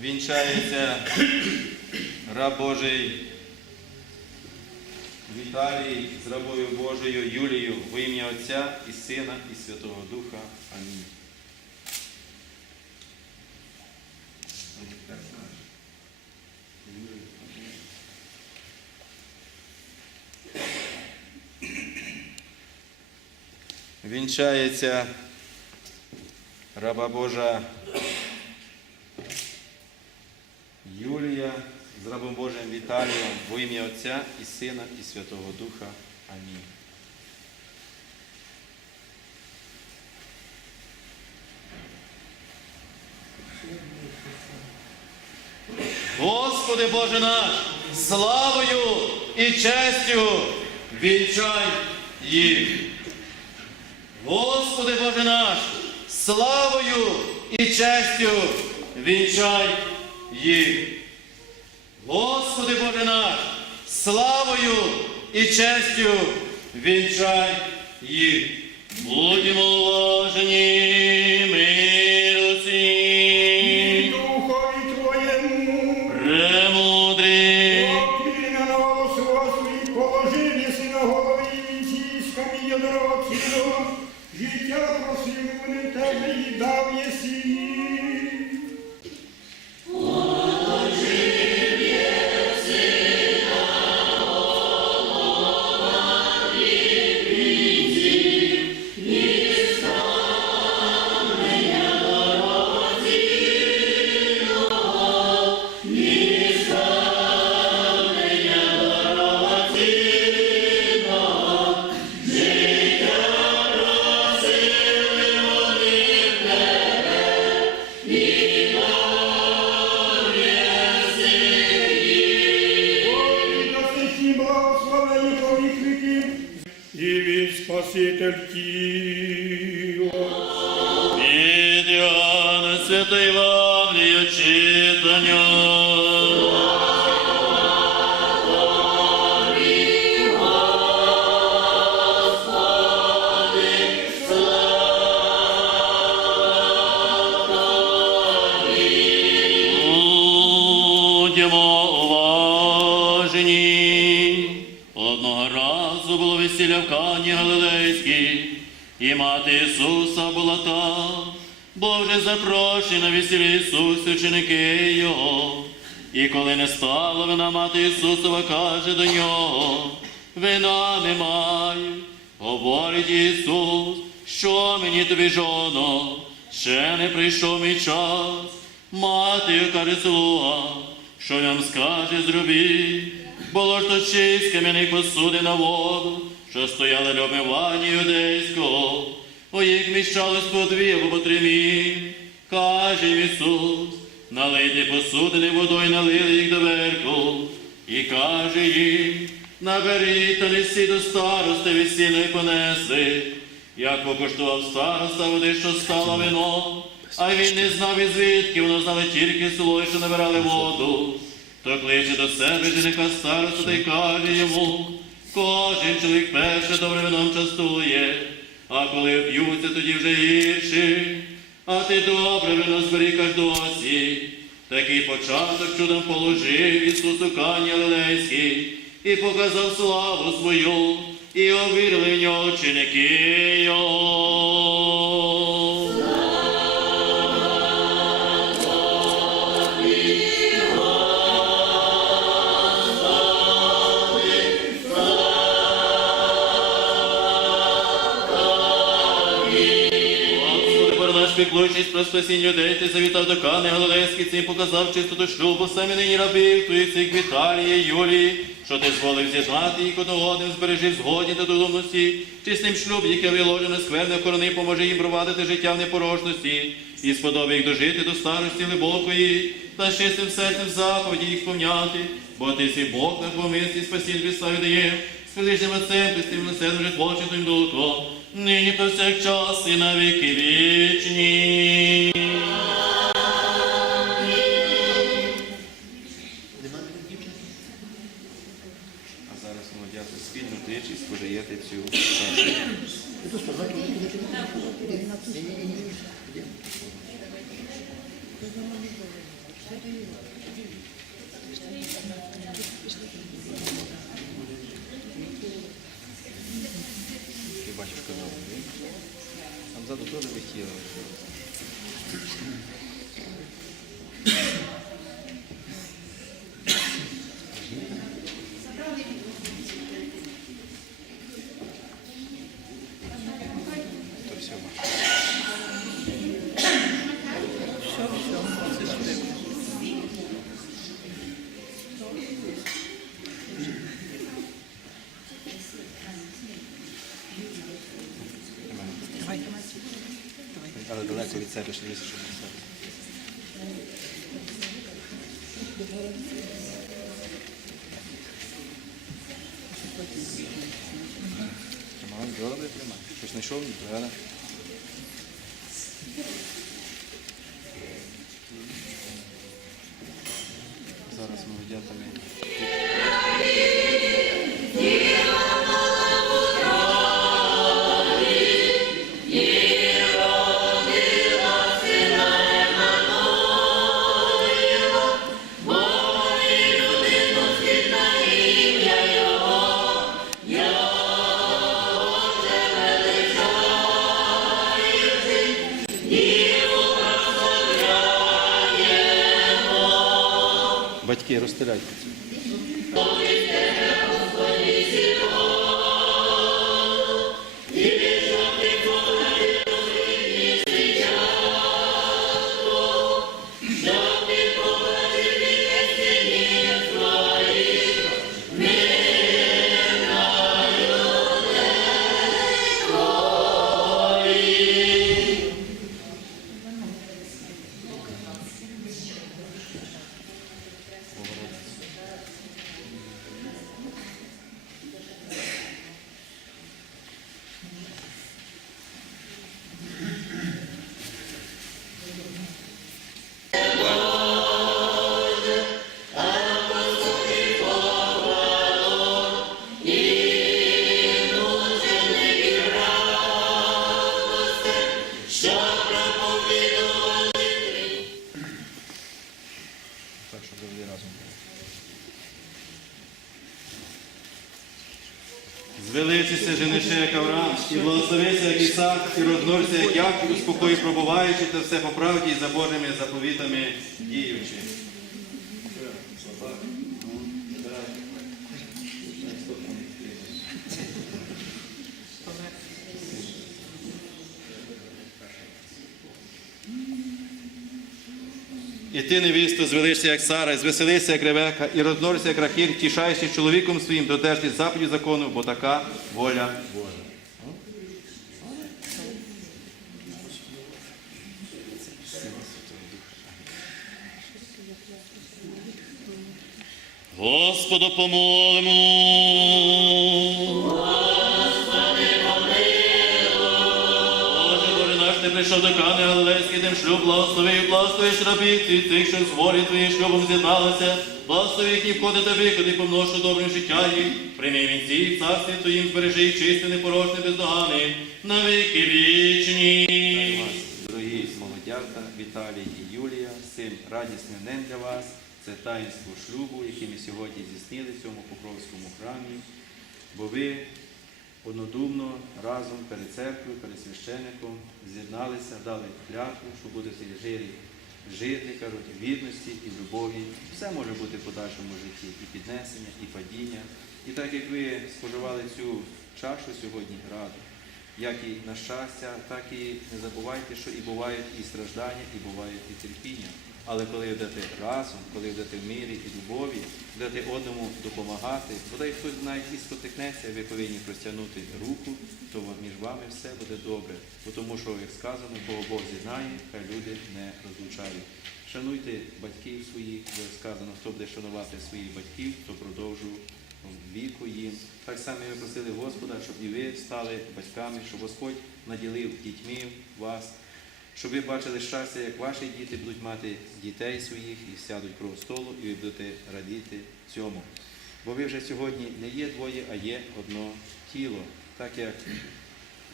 вінчається раб Божий Віталій з рабою Божою Юлією в ім'я Отця і Сина і Святого Духа. Амінь. Вінчається раба Божа Юлія з рабом Божим Віталієм в ім'я Отця і Сина і Святого Духа. Амінь. Господи Боже наш, славою і честю вінчай їх. Господи Боже наш, славою і честю вінчай їх. Господи Боже наш, славою і честю вінчай їх. Будьмо уважені, Спаситель тіла. Від Іоанна Святої Євангелія читання. Було весілля в Кані Галилейській, і мати Ісуса була там, бо вже на весілля Ісуса ученики Його. І коли не стало вина мати Ісусова, каже до нього, вина немає. Говорить Ісус, що мені тобі жоно, ще не прийшов мій час. Мати каже слуга, що нам скаже зробіть, було ж то шість кам'яних посуди на воду, що стояли для обмивання юдейського, у їх міщалось по дві або по три. Каже Ісус, налийте посудини водою, налили їх до верху, і каже їм, наберіть та несі до старости весільної понесли. Як покуштував староста води, що стало вино, а він не знав і звідки, воно знали тільки село, що набирали воду. То кличе до себе жінка староста та й каже йому, кожен чоловік перше добре вином частує, а коли вп'ються, тоді вже гірші. А ти добре вино зберіг досі. Такий початок чудом положив Ісус у Кані Галилейській і показав славу свою, і увірили в нього ученики його. Піклуючись про спасіння людей, ти завітав до Кани Галилейський, цим показав чистоту шлюбу, самі нині рабів твоїх цих Віталії, Юлії, що ти зволив з'єднати їх одногодним, збережи згодні та додомності, чистим шлюб, яке виложено скверне охорони, поможи їм провадити життя в непорожності, і сподоби їх дожити до старості глибокої, та з чистим серцем заповіді їх сповняти, бо ти сій Бог на помисті спасінь дає, з величним отцем, пустим наседом же творчим духом, нині повсякчас і на віки вічні. А зараз молодята спільно тичі спожиєте цю чашу. Далеко від себе, ще дивися, щоб писати. Тримаємо, добре тримай. Щось знайшов, не Батьки розстріляйте. Звеличися женише, як Авраам, і благословися, як Ісак, і розмножся, як Яків, у спокої пробуваючи, та все по правді і за Божими заповітами діючи. І ти, невісто, звелишся, як Сара, і звеселися, як Ревека, і розмножися, як Рахіль, тішаючись чоловіком своїм, додержись заповіді закону, бо така воля Божа. Господу помолимо. Прийшов до Кани Галилейський, тим шлюб благословив, благословиш рабів твій тих, що в зворі твоїм шлюбом з'єдналися, благослови їхні входи та виходи, помношу добрим життя їх, прийми вінці, в царстві твоїм збережи їх чисте, непорочне, бездоганий, на віки вічні. Дорогі молодята, Віталій і Юлія, цим радісним днем для вас. Це таїнство шлюбу, яке ми сьогодні здійснили в цьому Покровському храмі. Бо ви однодумно разом перед церквою, перед священником з'єдналися, дали клятву, що будете жити, жити кажуть, в вірності і в любові. Все може бути в подальшому житті, і піднесення, і падіння. І так як ви споживали цю чашу сьогодні раду, як і на щастя, так і не забувайте, що і бувають і страждання, і бувають і терпіння. Але коли ви будете разом, коли ви будете в мирі і любові, будете одному допомагати, бодай хтось навіть і спотикнеться, ви повинні простягнути руку, то між вами все буде добре. Бо Тому що, як сказано, Бог Бог з'єднає, хай люди не розлучають. Шануйте батьків своїх, як сказано, хто буде шанувати своїх батьків, то продовжу віку їм. Так само ми просили Господа, щоб і ви стали батьками, щоб Господь наділив дітьми вас, щоб ви бачили щастя, як ваші діти будуть мати дітей своїх і сядуть круг столу, і ви будете радіти цьому. Бо ви вже сьогодні не є двоє, а є одно тіло. Так як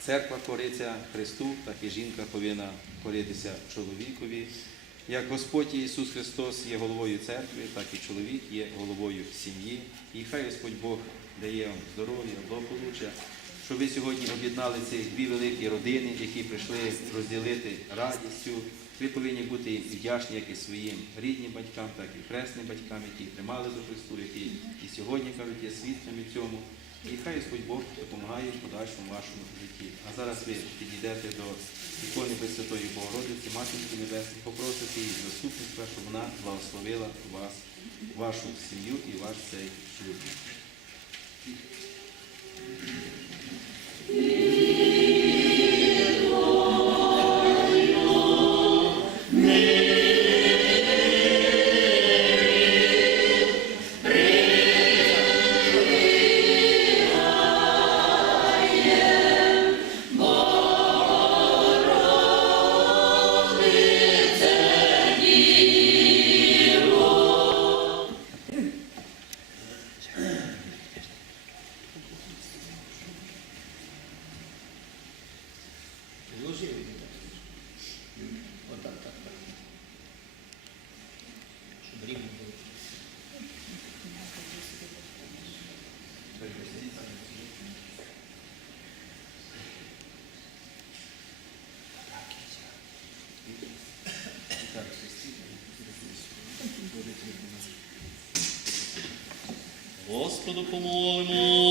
церква кориться Христу, так і жінка повинна коритися чоловікові. Як Господь Ісус Христос є головою церкви, так і чоловік є головою сім'ї. І хай Господь Бог дає вам здоров'я, благополуччя, що ви сьогодні об'єднали ці дві великі родини, які прийшли розділити радістю. Ви повинні бути їм вдячні як і своїм рідним батькам, так і хресним батькам, які тримали до Христу, які і сьогодні кажуть, є свідками цьому. І хай Господь Бог допомагає в подальшому вашому житті. А зараз ви підійдете до ікони Пресвятої Богородиці, Матінки Небесної, попросите її заступництва, щоб вона благословила вас, вашу сім'ю і ваш цей шлюб. Господу помолимо.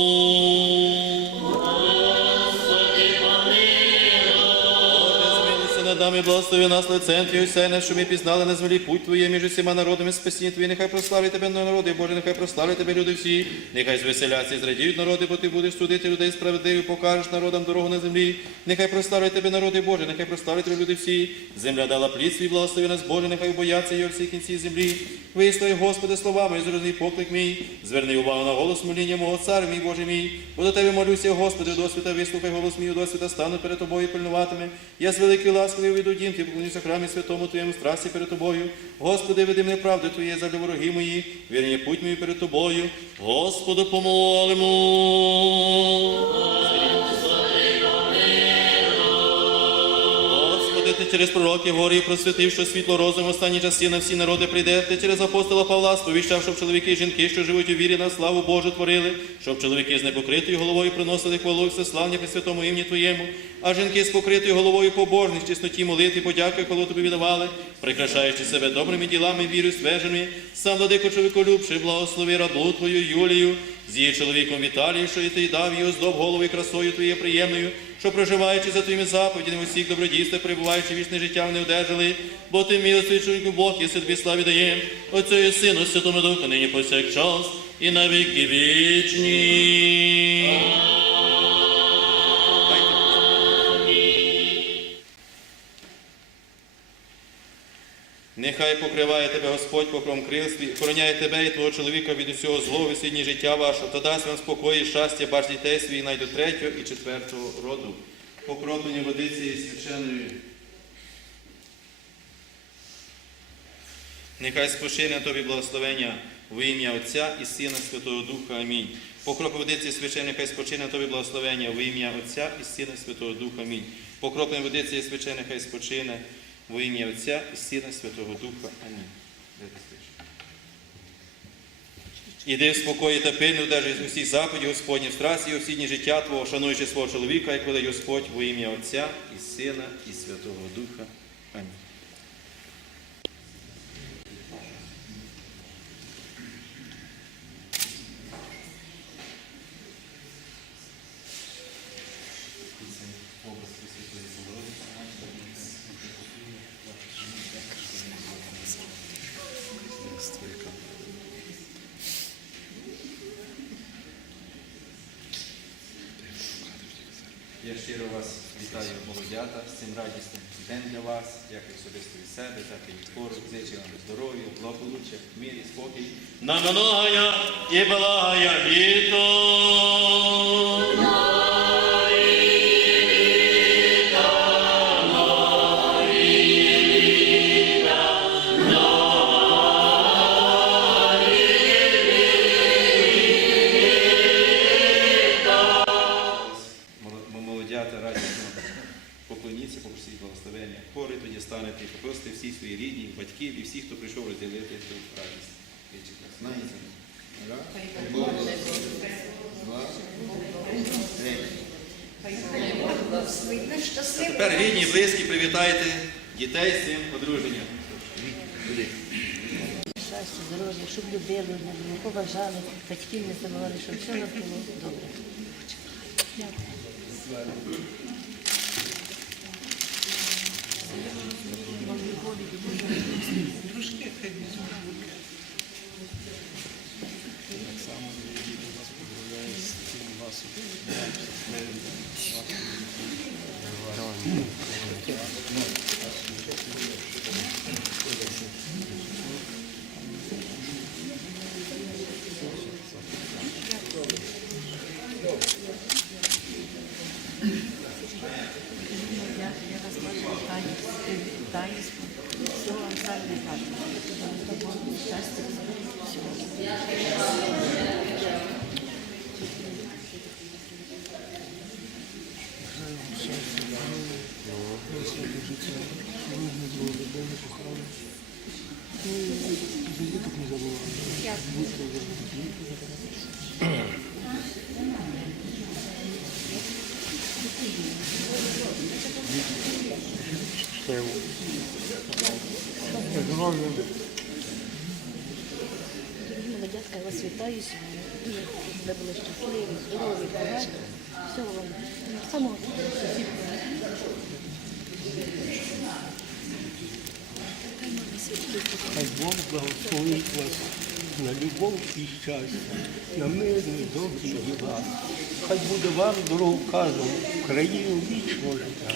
Нами, благослови нас лицем Твій усяйне, що ми пізнали на землі путь Твоє між усіма народами спасіння Твої. Нехай прославить Тебе народи, Боже, нехай прославить Тебе люди всі. Нехай звеселяться і зрадіють народи, бо Ти будеш судити людей справедливо, покажеш народам дорогу на землі. Нехай прославить Тебе народи, Боже, нехай прославить Тебе люди всі. Земля дала плід свій, благослови нас, Боже, нехай бояться його всі кінці землі. Вислови, Господи, словами, зрозумій поклик мій. Зверни увагу на голос моління мого цар, мій Боже мій. Бо до Тебе молюся, Господи, досвіта, вислухай голос мій, досвіта, стану перед Тобою і пильнуватиме. Я з великою ласкою дім, Ти поклонюся храмі святому Твоєму страсті перед Тобою. Господи, веди мене правди Твоє за вороги мої, вірні путь мій перед Тобою. Господу помолимо. Ти через пророків горі просвятив, що світло розум в останні часи на всі народи прийде. Ти через апостола Павла сповіщав, щоб чоловіки і жінки, що живуть у вірі на славу Божу творили, щоб чоловіки з непокритою головою приносили хвалу і всеславні при святому ім'ї Твоєму, а жінки з покритою головою побожних, чесноті молити, подяки, хвалу тобі віддавали, прикрашаючи себе добрими ділами, вірою ствердженою, сам владико чоловіколюбши, благослови рабу Твою Юлію, з її чоловіком Віталією, що і ти дав їй оздоб головою красою Твоєю приємною, що проживаючи за твоїми заповідями усіх добродійствах, перебуваючи вічне життя, вони одержали, бо ти милостивий чоловіку Бог, і тобі славі дає, Отцю і Сину, Святому Духу, нині повсякчас, і на віки вічні. Нехай покриває тебе Господь покром крил свій, охороняє тебе і твого чоловіка від усього злого і сьогодні життя вашого, та дасть вам спокій і щастя, бач дітей своїх найду третього і четвертого роду. Покроплені водиці священної. Нехай спошине тобі благословення в ім'я Отця і Сина Святого Духа. Амінь. Покроп водиці священної, нехай спочине тобі благословення в ім'я Отця і Сина Святого Духа. Амінь. Покроплені водиці священної, нехай спочине в ім'я Отця і Сина Святого Духа. Амінь. Іди в спокої та пильно держись усіх заході, Господні, в страсті і осінні життя Твого, шануючи свого чоловіка, як велить Господь во ім'я Отця і Сина, і Святого Духа. Амінь. Я щиро вас вітаю, молодята, з цим радісним днем для вас, як і особисто від себе, так і від хору. Зичу вам здоров'я, благополуччя, мир і спокій. На і благая літо. Поклоніться, попросіть благословення. Хори тоді станете попросите всі свої рідні, батьків і всіх, хто прийшов розділити цю радість. Знаєте? Три. Тепер рідні, близькі, привітайте дітей з цим одруженням. Щастя, здоров'я, щоб любили одного, поважали, батьків не забували, щоб все було добре. Я, всього вам Дорогі молодятка, я вас вітаю сьогодні. Дуже ви були щасливі, здорові, багаті. Всього вам самого. Хай Бог благословить вас на любов і щастя, на мирні, добрі діла. Хай буде вам дороговказом в країну вічного життя.